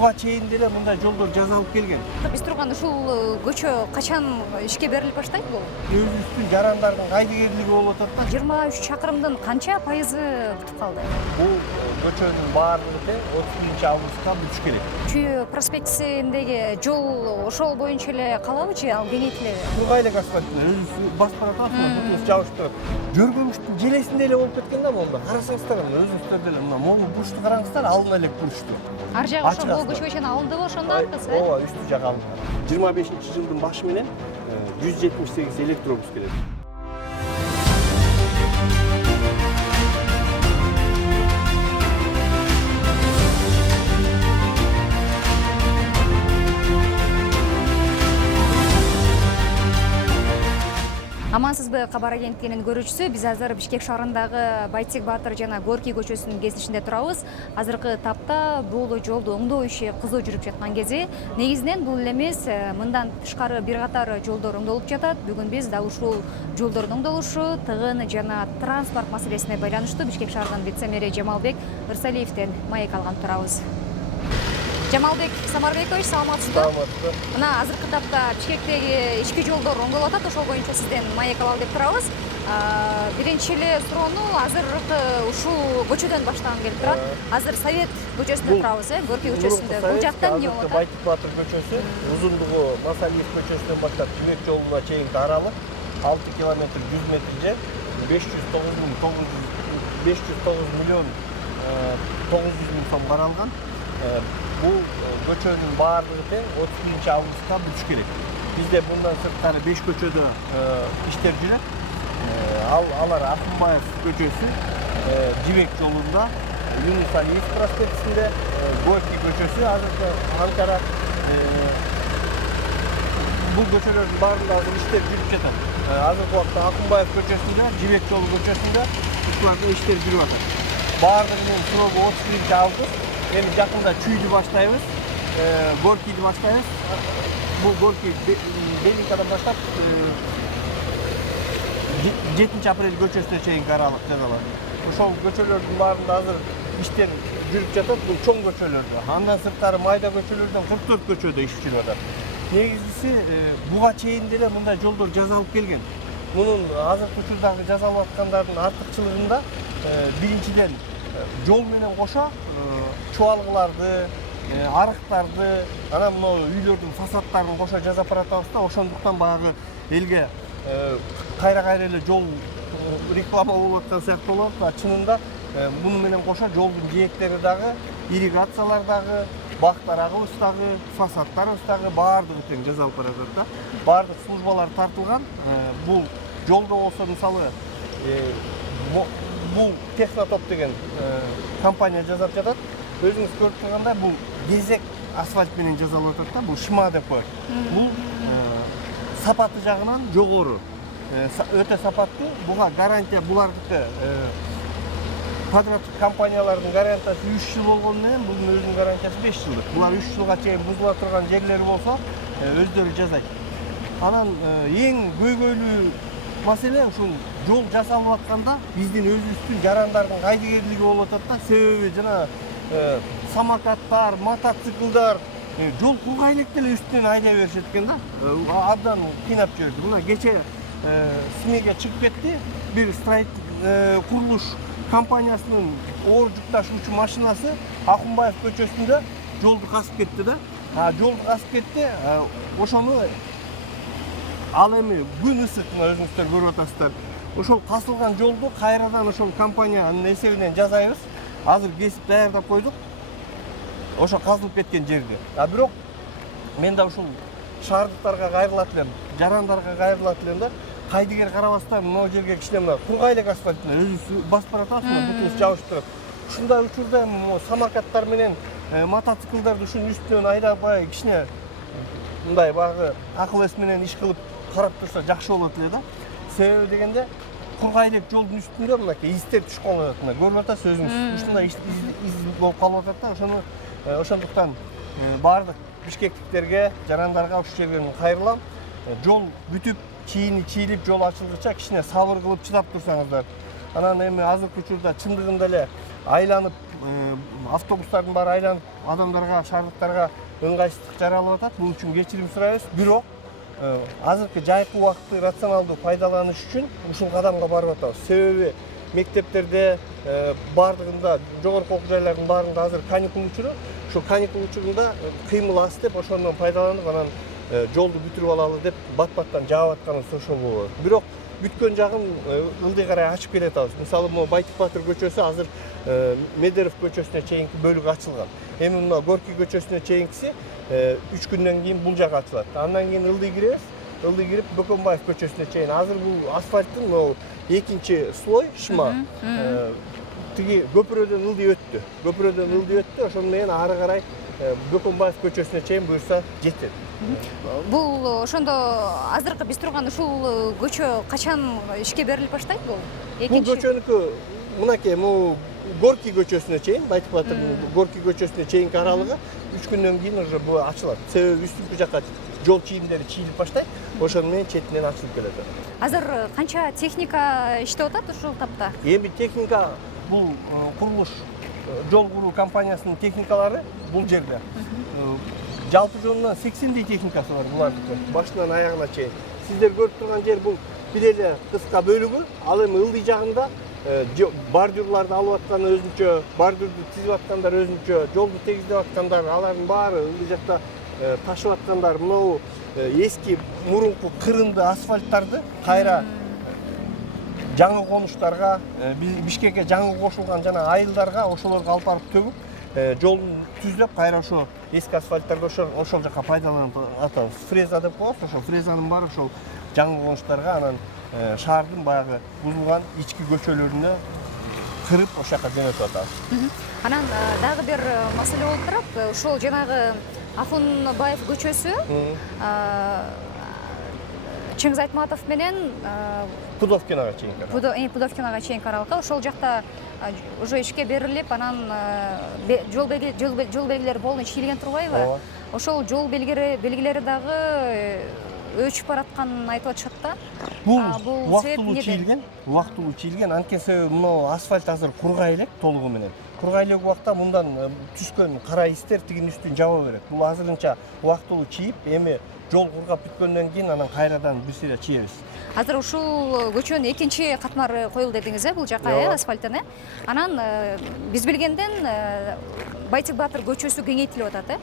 буга чейин деле мындай жолдор жасалып келген. Биз турган ушул көчө качан ишке берилип баштайт бул? Өзүбүздүн жарандардын кайдыгерлиги болуп атат да. 23 чакырымдын канча пайызы бүтүп калды? Бул көчөнүн баардыгы тең 31-августка бүтүш керек. Чүй проспектисиндеги жол ошол боюнча эле калабы же ал кеңейтилеби? Кургайлык асфальт өзүбүз басып баратабыз, бүтүнүбүз жабыштырып. Жөргөмүштүн желесинде эле болуп кеткен да монда. Карасаңыздар, өзүңүздөр деле мына могу бурчту караңыздар, алдына эле бурчту. Ар жагы ошол бул көчөгө чейин алындыбы ошондо аркысы? Ооба, үстү жагы алынды. 25-жылдын башы менен 178 электробус келет. Амансызбы, кабар агенттигинин көрүүчүсү. Биз азыр Бишкек шаарындагы Байтек Баатыр жана Горький көчөсүнүн кесишинде турабыз. Азыркы тапта бул жолду оңдоо иши кызуу жүрүп жаткан кези. Негизинен бул эле эмес, мындан тышкары бир катар жолдор оңдолуп жатат. Бүгүн биз дал ушул жолдордун оңдолушу, тыгын жана транспорт маселесине байланыштуу Бишкек шаарынын вице-мэри Жамалбек Ырсалиевден маек алган турабыз. Жамалбек Самарбекович, саламатсызбы? Саламатсызбы. Мына азыркы тапта Бишкектеги ички жолдор оңдолуп атат, ошол боюнча сизден маек алалы деп турабыз. Биринчи эле суроону азыркы ушул көчөдөн баштагым келип турат. Азыр Совет көчөсүндө турабыз, Горький көчөсүндө. Бул жакта эмне болуп атат? Байтек Баатыр көчөсү, узундугу Масалиев көчөсүнөн баштап Жибек жолуна чейинки аралык 6 километр 100 метр же 509 миллион 900 миң сом каралган. Бул көчөнүн баардыгы тең 31-августка бүтүш керек. Бизде мындан сырткары 5 көчөдө иштер жүрөт. Алар Акынбаев көчөсү, Жибек жолунда, Юнус Алиев проспектисинде, Горький көчөсү, азыркы Анкара. Бул көчөлөрдүн баарында азыр иштер жүрүп жатат. Азыркы убакта Акынбаев көчөсүндө, Жибек жолу көчөсүндө ушуларда иштер жүрүп атат. Баардыгынын сроку 31-август. Эми жакында Чүйдү баштайбыз, Горькийди баштайбыз. Бул Горький Белинкадан баштап 7-апрель көчөсүнө чейинки аралык жасалат. Ошол көчөлөрдүн баарында азыр иштер жүрүп жатат, бул чоң көчөлөрдө. Андан сырткары майда көчөлөрдөн 44 көчөдө иш жүрүп атат. Негизгиси буга чейин деле мындай жолдор жасалып келген. Мунун азыркы учурдагы жасалып аткандардын артыкчылыгында биринчиден жол менен кошо чубалгыларды, арыктарды, анан мына үйлөрдүн фасадтарын кошо жасап баратабыз да, ошондуктан баягы элге кайра эле жол реклама болуп аткан сыяктуу болот. Чынында муну менен кошо жолдун жээктери дагы, ирригациялар дагы, бактарагыбыз дагы, фасадтарыбыз дагы баардыгы тең жасалып баратат да. Баардык службалар тартылган. Бул жолдо болсо мисалы бул Технотоп деген компания жасап жатат. Өзүңүз көрүп тургандай, бул кезек асфальт менен жасалып атат да, бул Шма деп коет. Бул сапаты жагынан жогору. Өтө сапаттуу. Буга гарантия булардыкы подрядчик компаниялардын гарантиясы 3 жыл болгону менен бунун өзүнүн гарантиясы 5 жылдык. Булар 3 жылга чейин бузула турган жерлери болсо, өздөрү жазайт. Анан эң көйгөйлүү маселе ушул жол жасалып атканда биздин өзүбүздүн жарандардын кайдыгерлиги болуп атат да. Себеби жана самокаттар, мотоциклдар жол кургай элек деле үстүнөн айдай беришет экен да. Абдан кыйнап жиберди. Мына кече СМИге чыгып кетти. Бир курулуш компаниясынын оор жүк ташуучу машинасы Акынбаев көчөсүндө жолду касып кетти да. Жолду касып кетти. Ошону ал эми күн ысык, өзүңүздөр көрүп атасыздар. Ошол касылган жолду кайрадан ошол компаниянын эсебинен жасайбыз. Азыр кесип даярдап койдук. Ошо казылып кеткен жерди. Бирок мен да ушул шаардыктарга кайрылат элем, жарандарга кайрылат элем да. Кайдыгер карабастан могу жерге кичине мына кургайлык асфальт менен өзүбүз басып баратабыз, бүтүбүз жабыштырып. Ушундай учурда самокаттар менен мотоциклдарды ушунун үстүнөн айдабай кичине мындай баягы акыл эс менен иш кылып карап турса жакшы болот эле да. Себеби дегенде кургайлык жолдун үстүндө мынакей издер түшүп калып атат. Мына көрүп атасыз өзүңүз. Ушундай из болуп калып атат да. Ошондуктан баардык бишкектиктерге, жарандарга ушул жерден кайрылам. Жол бүтүп, чийини чийилип, жол ачылгыча кичине сабыр кылып чыдап турсаңыздар. Анан эми азыркы учурда чындыгында эле айланып автобустардын баары айланып адамдарга, шаардыктарга ыңгайсыздык жаралып атат. Бул үчүн кечирим сурайбыз. Бирок азыркы жайкы убакытты рационалдуу пайдаланыш үчүн ушул кадамга барып атабыз. Себеби мектептерде баардыгында, жогорку окуу жайлардын баарында азыр каникул учуру. Ошол каникул учурунда кыймыл аз деп ошондон пайдаланып, анан жолду бүтүрүп алалы деп бат-баттан жаап атканыбыз ошол болот. Бирок бүткөн жагын ылдый карай ачып келе атабыз. Мисалы, могу Байтик Батыр көчөсү азыр Медеров көчөсүнө чейинки бөлүгү ачылган. Эми мына Горький көчөсүнө чейинкиси 3 күндөн кийин бул жак ачылат. Андан кийин ылдый киребиз. Ылдый кирип Бөкөнбаев көчөсүнө чейин. Азыр бул асфальттын могу экинчи слой шыма тиги көпүрөдөн ылдый өттү. Ошону менен ары карай Бөкөнбаев көчөсүнө чейин буюрса жетет. Бул ошондо азыркы биз турган ушул көчө качан ишке берилип баштайт бул? Бул көчөнүкү мынакей могу Горький көчөсүнө чейин, Байтик Батырдын Горький көчөсүнө чейинки аралыгы 3 күндөн кийин уже бул ачылат. Себеби үстүнкү жакка жол чийимдери чийилип баштайт, ошону менен четинен ачылып келет. Азыр канча техника иштеп атат ушул тапта? Эми техника бул курулуш жол куруу компаниясынын техникалары бул жерде. Жалпы жонунан 80дей техникасы бар булардыкы, башынан аягына чейин. Сиздер көрүп турган жер бул бир эле кыска бөлүгү, ал эми ылдый жагында бордюрларды алып атканы өзүнчө, бордюрду тизип аткандар өзүнчө, жолду тегиздеп аткандар, алардын баары ылдый жакта ташып аткандар, мынау эски мурунку кырынды асфальттарды кайра жаңы конуштарга, Бишкекке жаңы кошулган жана айылдарга ошолорго алып барып төгүп, жолун түздөп, кайра ошо эски асфальттарды ошол жака пайдаланып атабыз. Фреза деп коебуз, ошол фрезанын баары ошол жаңы конуштарга, анан шаардын баягы бузулган ички көчөлөрүнө кырып ошол жака жөнөтүп атабыз. Анан дагы бир маселе болуп турат. Ошол жанагы Ахунбаев көчөсү Чыңгыз Айтматов менен Пудовкинага чейинки аралыкка ошол жакта уже ишке берилип, анан жол белгилери полный чийилген турбайбы? Ошол жол белгилери дагы өчүп баратканын айтып атышат да. Бул убактылуу чийилген, анткени себеби мына асфальт азыр кургай элек толугу менен. Кургай элек убакта мындан түшкөн кара истер тигин үстүн жаба берет. Бул азырынча убактылуу чийип, эми жол кургап бүткөндөн кийин анан кайрадан бир сыйра чийебиз. Азыр ушул көчөнүн экинчи катмары коюлду дедиңиз, бул жака асфальттан. Анан биз билгенден Байтик Батыр көчөсү кеңейтилип атат.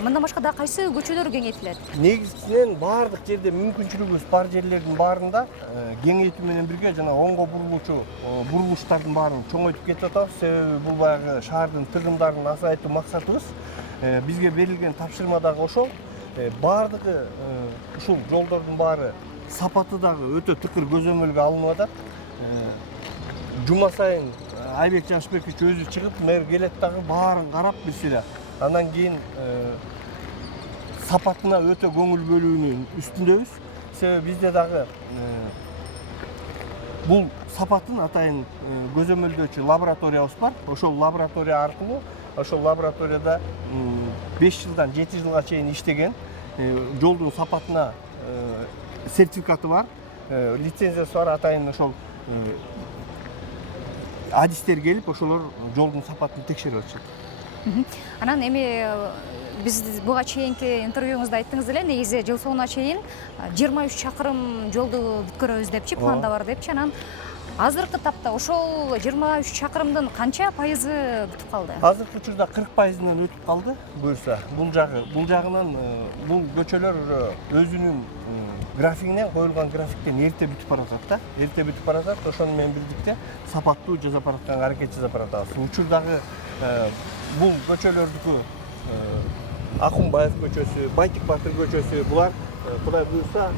Мындан башка да кайсы көчөлөр кеңейтилет? Негизинен баардык жерде мүмкүнчүлүгүбүз бар жерлердин баарында кеңейтүү менен бирге жана оңго бурулуучу бурулуштардын баарын чоңойтуп кетип атабыз. Себеби бул баягы шаардын тыгындарын азайтуу максатыбыз. Бизге берилген тапшырма дагы ошол. Баардыгы ушул жолдордун баары сапаты дагы өтө тыкыр көзөмөлгө алынып атат. Жума сайын Айбек Жашбекович өзү чыгып, мэр келет дагы баарын карап бир сыйра. Андан кийин сапатына өтө көңүл бөлүүнүн үстүндөбүз. Себеби бизде дагы бул сапатын атайын көзөмөлдөөчү лабораториябыз бар. Ошол лаборатория аркылуу, ошол лабораторияда 5 жылдан 7 жылга чейин иштеген, жолдун сапатына сертификаты бар, лицензиясы бар, атайын ошол адистер келип, ошолор жолдун сапатын текшерип атышат. Анан эми биз буга чейинки интервьюңузда айттыңыз эле, негизи жыл соңуна чейин 23 чакырым жолду бүткөрөбүз депчи, планда бар депчи. Анан азыркы тапта ошол 23 чакырымдын канча пайызы бүтүп калды? Азыркы учурда 40%-дан өтүп калды буюрса. Бул жагынан бул көчөлөр өзүнүн графигинен, коюлган графиктен эрте бүтүп баратат да. Эрте бүтүп баратат, ошону менен бирдикте сапаттуу жасап баратканга аракет жасап баратабыз. Учурдагы бул көчөлөрдүкү Ахунбаев көчөсү, Байтик Батыр көчөсү, булар Кудай буюрса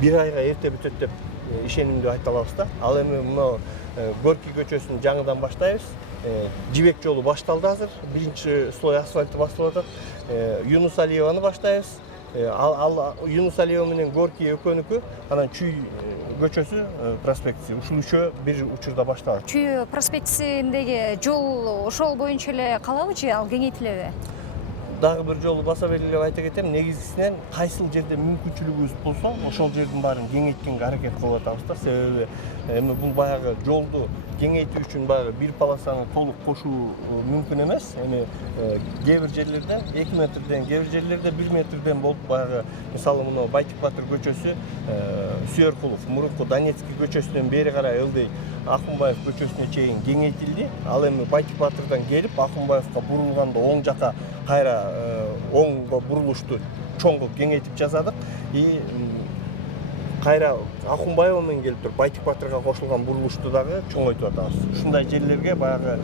бир айга эрте бүтөт деп ишенимдүү айта алабыз да. Ал эми мына Горький көчөсүн жаңыдан баштайбыз. Жибек жолу башталды азыр. Биринчи слой асфальты басылып атат. Юнус Алиеваны баштайбыз. Ал Юнус Алиева менен Горький экөөнүкү, анан Чүй көчөсү проспектиси. Ушул үчөө бир учурда башталат. Чүй проспектисиндеги жол ошол боюнча эле калабы же ал кеңейтилеби? дагы бир жолу баса белгилеп айта кетем, негизгисинен кайсыл жерде мүмкүнчүлүгүбүз болсо, ошол жердин баарын кеңейткенге аракет кылып атабыз да. Себеби эми бул баягы жолду кеңейтүү үчүн баягы бир полосаны толук кошуу мүмкүн эмес. Эми кээ бир жерлерден 2 метрден, кээ бир жерлерде 1 метрден болуп баягы мисалы мына Байтик Батыр көчөсү, Сүйөркулов, мурунку Донецкий көчөсүнөн бери карай ылдый Акунбаев көчөсүнө чейин кеңейтилди. Ал эми Байтик Батырдан келип Акунбаевка бурулганда оң жака кайра оңго бурулушту чоңго кеңейтип жасадык. И кайра Акунбаева менен келип туруп Байтик Батырга кошулган бурулушту дагы чоңойтуп атабыз. Ушундай жерлерге баягы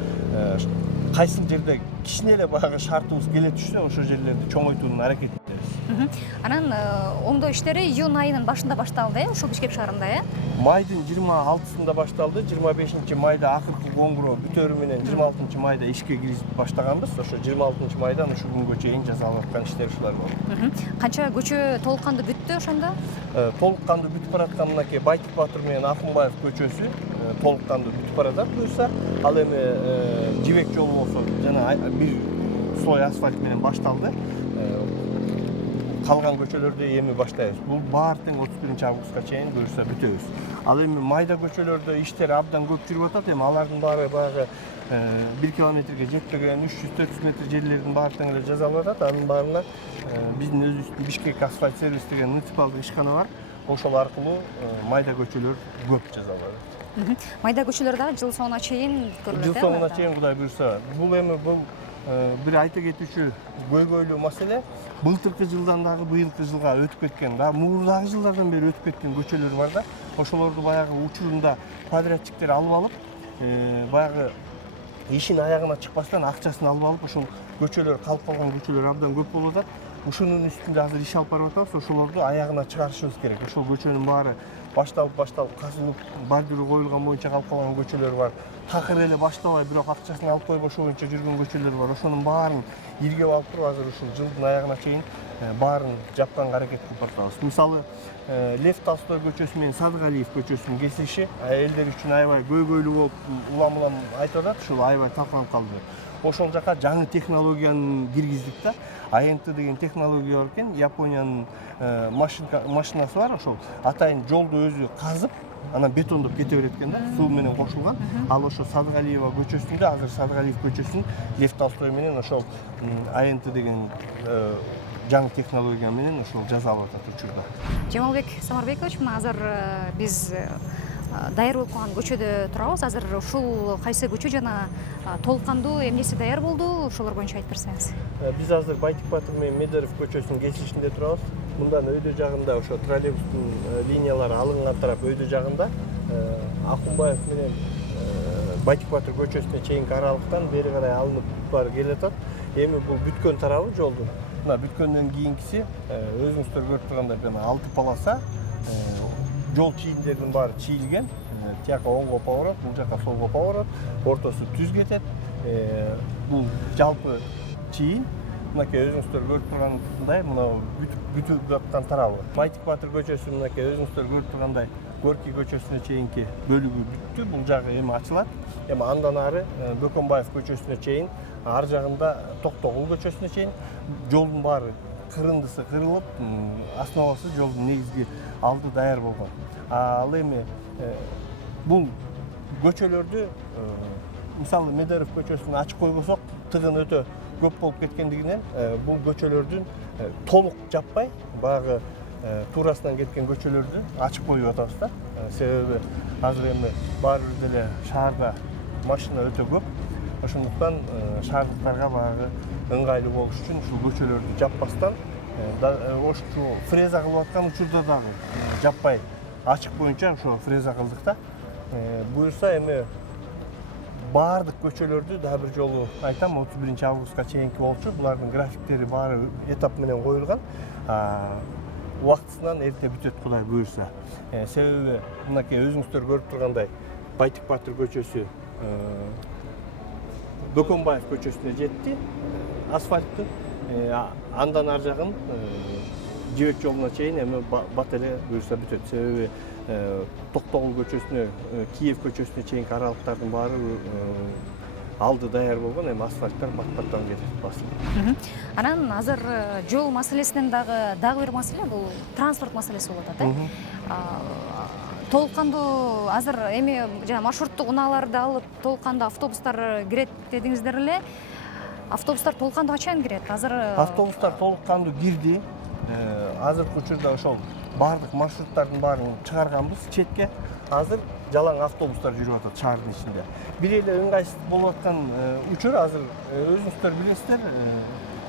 кайсыл жерде кичине эле баягы шартыбыз келе түшсө, ошол жерлерди чоңойтуунун аракетин этебиз. Анан оңдоо иштери июнь айынын башында башталды, ушул Бишкек шаарында, Майдын 26-сында башталды, 25-майда акыркы коңгуроо бүтөрү менен 26 майда ишке киришип баштаганбыз. Ошо 26 майдан ушул күнгө чейин жасалып аткан иштер ушулар болду. Канча көчө толук кандуу бүттү ошондо? Толук кандуу бүтүп бараткан мынакей Байтик Батыр менен Акунбаев көчөсү толук кандуу бүтүп баратат буюрса. Ал эми жибек жолу болсо жана бир слой асфальт менен башталды. Калган көчөлөрдү эми баштайбыз. Бул баары тең 31-августка чейин буюрса бүтөбүз. Ал эми майда көчөлөрдө иштер абдан көп жүрүп атат. Эми алардын баары баягы 1 километрге жетпеген 300-400 метр жерлердин баары тең эле жасалып атат. Анын баарына биздин өзүбүздүн Бишкек асфальт сервис деген муниципалдык ишкана бар. Ошол аркылуу майда көчөлөр көп жасалып атат. Майда көчөлөр дагы жыл соңуна чейин көрүлөт. Жыл соңуна чейин Кудай буюрса. Бул эми бир айта кетүүчү көйгөйлүү маселе. Былтыркы жылдан дагы быйылкы жылга өтүп кеткен, дагы мурдагы жылдардан бери өтүп кеткен көчөлөр бар да. Ошолорду баягы учурунда подрядчиктер алып алып, баягы ишин аягына чыкпастан акчасын алып алып, ошол көчөлөр калып калган көчөлөр абдан көп болуп атат. Ушунун үстүндө азыр иш алып барып атабыз. Ошолорду аягына чыгарышыбыз керек. Ошол көчөнүн баары башталып казылып, бордюру коюлган боюнча калып калган көчөлөр бар. Такыр эле баштабай, бирок акчасын алып коюп ошол боюнча жүргөн көчөлөр бар. Ошонун баарын иргеп алып туруп, азыр ушул жылдын аягына чейин баарын жапканга аракет кылып баратабыз. Мисалы, Лев Толстой көчөсү менен Садыгалиев көчөсүнүн кесиши элдер үчүн аябай көйгөйлүү болуп улам айтып атат, ушул аябай талкаланып калды. Ошол жака жаңы технологияны киргиздик да. АНТ деген технология бар экен, Япониянын машинасы бар, ошол атайын жолду өзү казып, анан бетондоп кете берет экен да, суу менен кошулган. Ал ошо Садыгалиева көчөсүндө, азыр Садыгалиев көчөсүн Лев Толстой менен ошол АНТ деген жаңы технология менен ошол жасалып атат учурда. Жамалбек Самарбекович, мына азыр биз даяр болуп калган көчөдө турабыз. Азыр ушул кайсы көчө жана толук кандуу эмнеси даяр болду, ошолор боюнча айтып берсеңиз. Биз азыр Байтик Батыр менен Медеров көчөсүнүн кесишинде турабыз. Мындан өйдө жагында ошо троллейбустун линиялары алынган тарап өйдө жагында Акунбаев менен Байтик Батыр көчөсүнө чейинки аралыктан бери карай алынып баары келатат. Эми бул бүткөн тарабы жолдун. Мына бүткөндөн кийинкиси өзүңүздөр көрүп тургандай 6 полоса жол чийиндеринин баары чийилген. Тияка оңго поворот, бул жака солго поворот, ортосу түз кетет. Бул жалпы чийин. Мынакей өзүңүздөр көрүп тургандай, мына бүтүп жаткан тарабы. Байтик Батыр көчөсү мынакей өзүңүздөр көрүп тургандай Горький көчөсүнө чейинки бөлүгү бүттү. Бул жагы эми ачылат. Эми андан ары Бөкөнбаев көчөсүнө чейин, ар жагында Токтогул көчөсүнө чейин жолдун баары кырындысы кырылып, основасы жолдун негизги алды даяр болгон. Ал эми бул көчөлөрдү мисалы Медеров көчөсүн ачып койбосок, тыгын өтө көп болуп кеткендигинен бул көчөлөрдүн толук жаппай, баягы туурасынан кеткен көчөлөрдү ачып коюп атабыз да. Себеби азыр эми баарыбыз деле шаарда машина өтө көп. Ошондуктан шаардыктарга баягы ыңгайлуу болуш үчүн ушул көчөлөрдү жаппастан, ошо фреза кылып аткан учурда дагы жаппай ачык боюнча ошо фреза кылдык да. Буюрса эми баардык көчөлөрдү дагы бир жолу айтам, 31-августка чейинки болчу. Булардын графиктери баары этап менен коюлган. Убактысынан эрте бүтөт Кудай буюрса. Себеби мынакей өзүңүздөр көрүп тургандай Байтик Батыр көчөсү Бөкөнбаев көчөсүнө жетти, асфальтту. Андан ар жагын жибек жолуна чейин эми бат эле буюрса бүтөт. Себеби Токтогул көчөсүнө, Киев көчөсүнө чейинки аралыктардын баары алды даяр болгон, эми асфальттар бат-баттан кетип басылды. Анан азыр жол маселесинен дагы бир маселе бул транспорт маселеси болуп атат. Толук кандуу азыр эми жана маршруттук унааларды алып толук кандуу автобустар кирет дедиңиздер эле. Автобустар толук кандуу качан кирет? Азыр Автобустар толук кандуу кирди. Азыркы учурда ошол баардык маршруттардын баарын чыгарганбыз четке. Азыр жалаң автобустар жүрүп атат шаардын ичинде. Бир эле ыңгайсыз болуп аткан учур азыр өзүңүздөр билесиздер,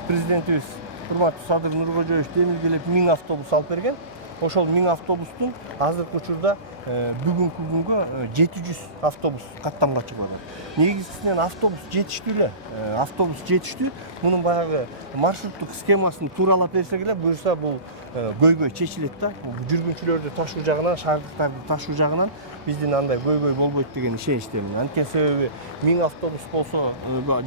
президентибиз урматтуу Садыр Нуркожоевич демилгелеп 1000 автобус алып берген. Ошол 1000 автобустун азыркы учурда бүгүнкү күнгө 700 автобус каттамга чыгып атат. Негизгисинен автобус жетиштүү эле. Автобус жетиштүү. Мунун баягы маршруттук схемасын тууралап берсек эле, буюрса бул көйгөй чечилет да. Жүргүнчүлөрдү ташуу жагынан, шаардыктарды ташуу жагынан биздин андай көйгөй болбойт деген ишеничтемин. Анткени себеби 1000 автобус болсо,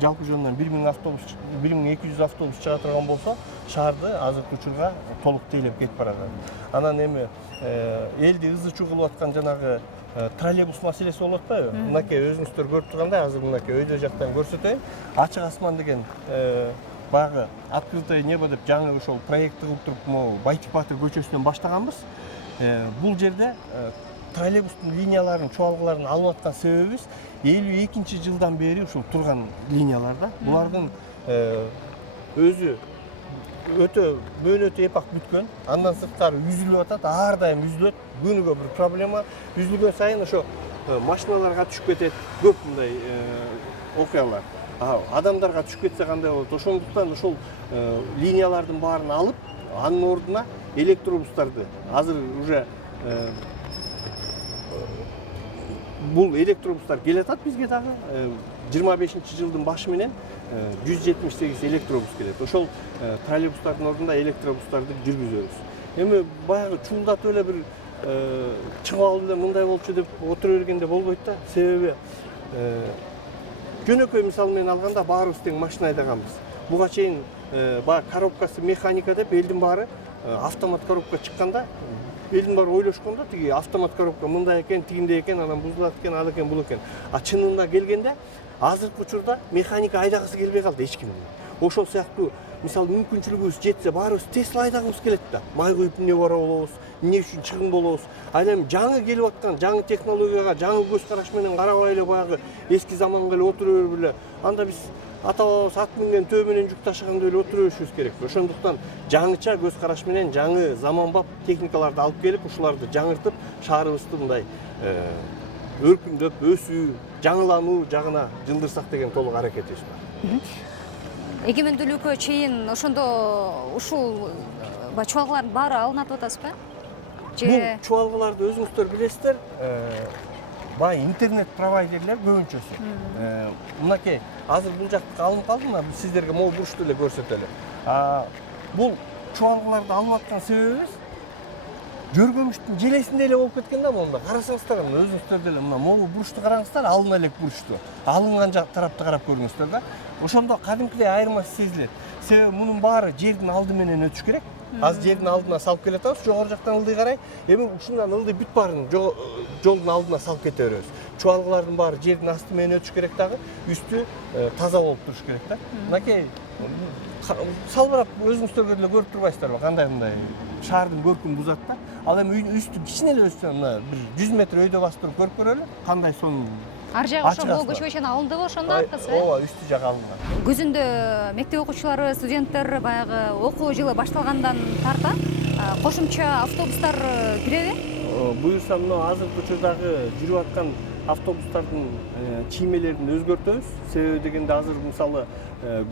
жалпы жөнүнөн 1000 автобус, 1200 автобус чыга турган болсо, шаарды азыркы учурга толук тейлеп кетип баратат. Анан эми элди ызы-чуу кылып аткан жанагы троллейбус маселеси болуп атпайбы? Мынакей өзүңүздөр көрүп тургандай, азыр мынакей өйдө жактан көрсөтөйүн. Ачык асман деген баягы открытое небо деп жаңы ошол проектти кылып туруп, могу Байтик Батыр көчөсүнөн баштаганбыз. Бул жерде троллейбустун линияларын, чуалгыларын алып аткан себебибиз 52-жылдан бери ушул турган линияларда. Булардын өзү өтө эпак бүткөн. Андан сырткары үзүлүп атат, ар дайым үзүлөт. Күнүгө бир проблема. Үзүлгөн сайын ошо машиналарга түшүп кетет, көп мындай окуялар. Адамдарга түшүп кетсе кандай болот? Ошондуктан ошол линиялардын баарын алып, анын ордуна электробустарды азыр уже бул электробустар келатат бизге дагы. 25-жылдын башы менен 178 электробус келет. Ошол троллейбустардын ордуна электробустарды жүргүзөбүз. Эми баягы чуулдатып эле бир чыгып алып эле мындай болчу деп отура бергенде болбойт да. Себеби жөнөкөй мисал менен алганда баарыбыз тең машина айдаганбыз. Буга чейин баягы коробкасы механика деп элдин баары автомат коробка чыкканда элдин баары ойлошкондо тиги автомат коробка мындай экен, тигиндей экен, анан бузулат экен, ал экен, бул экен. Чынында келгенде азыркы учурда механика айдагысы келбей калды эч ким. Ошол сыяктуу мисалы мүмкүнчүлүгүбүз жетсе баарыбыз Tesla айдагыбыз келет да. Май куюп эмне бара болобуз, эмне үчүн чыгым болобуз. Ал эми жаңы келип аткан жаңы технологияга, жаңы көз караш менен карабай эле баягы эски заманга эле отура берип эле анда биз ата бабабыз ат минген төө менен жүк ташыгандай эле отура беришибиз керек. Ошондуктан жаңыча көз караш менен жаңы заманбап техникаларды алып келип, ушуларды жаңыртып, шаарыбызды мындай өркүндөп, өсүү, жаңылануу жагына жылдырсак деген толук аракетибиз бар. Эгемендүүлүккө чейин ошондо ушул чуалгалардын баары алынат деп атасызбы? Бул чуалгаларды өзүңүздөр билесиздер, баягы интернет провайдерлер көбүнчөсү. Мынакей азыр бул жакка алынып калды, мына сиздерге могу бурушту эле көрсөтөлү. Бул чуалгаларды алып аткан себебибиз жөргөмүштүн желесинде эле болуп кеткен да, монда. Карасаңыздар, өзүңүздөр деле мына могу бурушту караңыздар, алына элек бурушту. Алынган тарапты карап көрүңүздөр да. Ошондо кадимкидей айырмасы сезилет. Себеби мунун баары жердин алды менен өтүш керек. Азыр жердин алдына салып келе атабыз, жогору жактан ылдый карай. Эми ушундан ылдый бүт баарын жолдун алдына салып кете беребиз. Чуалгалардын баары жердин асты менен өтүш керек дагы, үстү таза болуп туруш керек да. Мынакей салбырап өзүңүздөргө деле көрүп турбайсыздарбы, кандай мындай шаардын көркүн бузат да. Ал эми үстү кичине эле өссө, мына 100 метр өйдө басып туруп көрүп көрөлү, кандай соң ар жагы ошо могу көчөгө чейин алындыбы ошондо аркасы? Ооба, үстү жагы алынган. Көзүндө мектеп окуучулары, студенттер баягы окуу жылы башталгандан тарта кошумча автобустар киреби? Буюрса мына азыркы учурдагы жүрүп аткан автобустардын чиймелерин өзгөртөбүз. Себеби дегенде азыр мисалы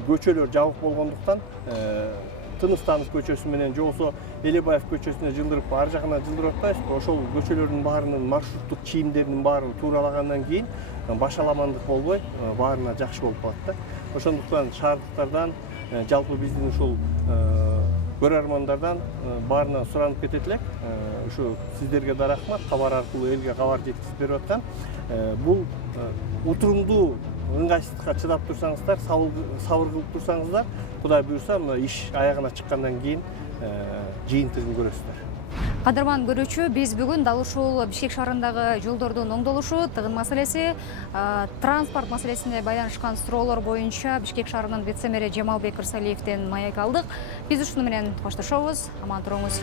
көчөлөр жабык болгондуктан Тыныс Таныс көчөсү менен же болбосо Элебаев көчөсүнө жылдырып, ар жагына жылдырып атпайбызбы? Ошол көчөлөрдүн баарынын маршруттук чийимдеринин баарын тууралагандан кийин башаламандык болбой, баарына жакшы болуп калат да. Ошондуктан шаардыктардан, жалпы биздин ушул көрөрмандардан баарына суранып кетет элек. Ушу сиздерге да рахмат, кабар аркылуу элге кабар жеткизип берип аткан. Бул утурумдуу ыңгайсыздыкка чыдап турсаңыздар, сабыр кылып турсаңыздар, Кудай буйрса, иш аягына чыккандан кийин жыйынтыгын көрөсүздөр. Кадырман көрүүчү, биз бүгүн дал ушул Бишкек шаарындагы жолдордун оңдолушу, тыгын маселеси, транспорт маселесине байланышкан суроолор боюнча Бишкек шаарынын вице-мэри Жамалбек Ырсалиевден маек алдык. Биз ушуну менен коштошобуз. Аман туруңуз.